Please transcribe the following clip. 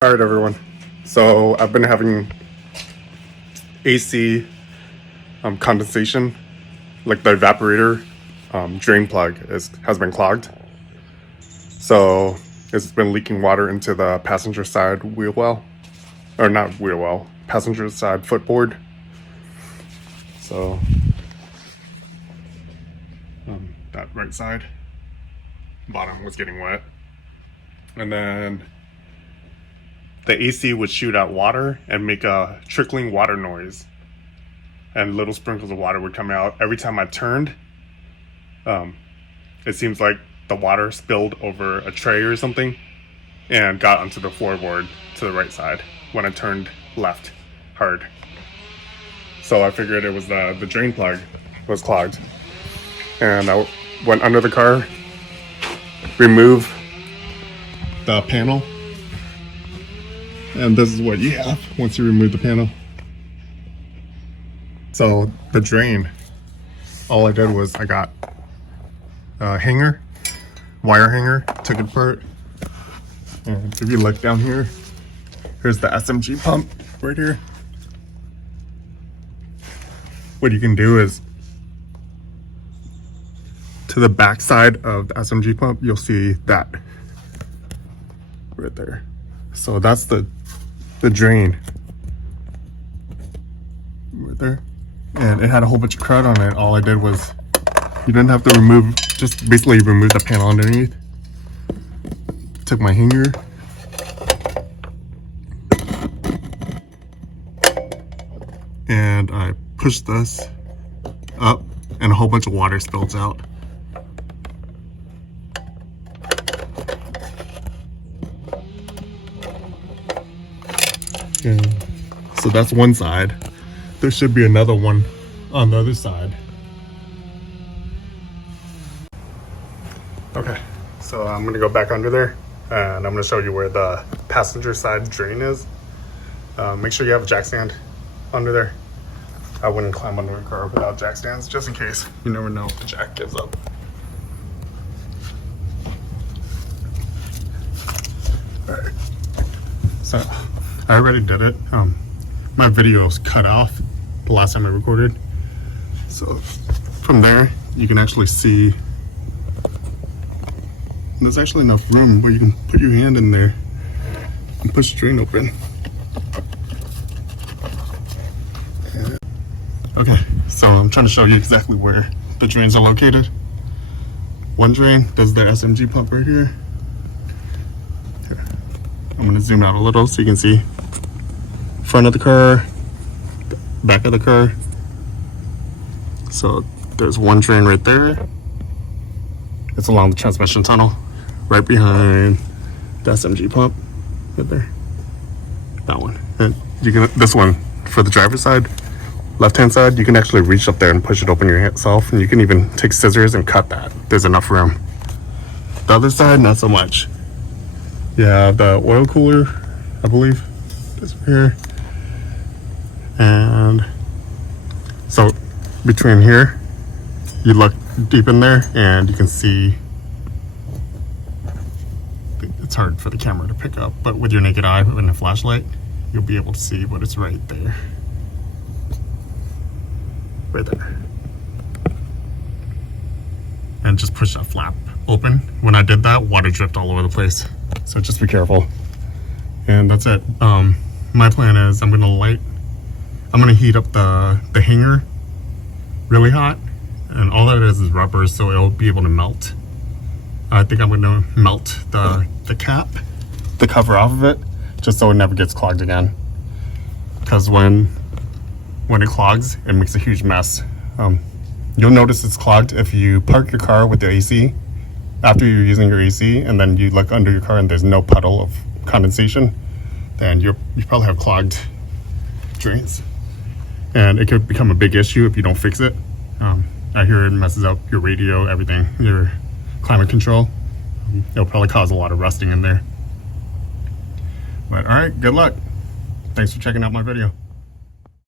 All right, everyone. So I've been having AC condensation, like the evaporator drain plug has been clogged. So it's been leaking water into the passenger side wheel well, or not wheel well, passenger side footboard. So that right side bottom was getting wet, and then the AC would shoot out water and make a trickling water noise, and little sprinkles of water would come out every time I turned. It seems like the water spilled over a tray or something and got onto the floorboard to the right side when I turned left hard. So I figured it was the drain plug was clogged, and I went under the car, removed the panel, and this is what you have once you remove the panel. So the drain, all I did was I got a hanger, wire hanger, took it apart, and if you look down here, here's the SMG pump right here. What you can do is, to the back side of the SMG pump, you'll see that right there. So that's the drain right there, and it had a whole bunch of crud on it. All I did was, you didn't have to remove, just basically remove the panel underneath. Took my hanger, and I pushed this up, and a whole bunch of water spills out. And so that's one side. There should be another one on the other side. Okay, so I'm gonna go back under there, and I'm gonna show you where the passenger side drain is. Make sure you have a jack stand under there. I wouldn't climb under a car without jack stands, just in case. You never know if the jack gives up. All right, so I already did it. My video was cut off the last time I recorded. So from there, you can actually see there's actually enough room where you can put your hand in there and push the drain open. Okay, so I'm trying to show you exactly where the drains are located. One drain, there's the SMG pump right here. Here, I'm gonna zoom out a little so you can see front of the car, back of the car. So there's one drain right there. It's along the transmission tunnel, right behind the SMG pump, right there. That one. And you can, this one for the driver's side, left-hand side, you can actually reach up there and push it open yourself, and you can even take scissors and cut that. There's enough room. The other side, not so much. Yeah, the oil cooler, I believe, is here. And so between here, you look deep in there and you can see, it's hard for the camera to pick up, but with your naked eye and a flashlight, you'll be able to see what is right there. Right there. And just push that flap open. When I did that, water dripped all over the place. So just be careful. And that's it. My plan is I'm gonna heat up the hanger really hot, and all that is rubber, so it'll be able to melt. I think I'm gonna melt the cap, the cover off of it, just so it never gets clogged again. Because when it clogs, it makes a huge mess. You'll notice it's clogged if you park your car with the AC after you're using your AC, and then you look under your car and there's no puddle of condensation, then you probably have clogged drains. And it could become a big issue if you don't fix it. I hear it messes up your radio, everything, your climate control. It'll probably cause a lot of rusting in there. But all right, good luck. Thanks for checking out my video.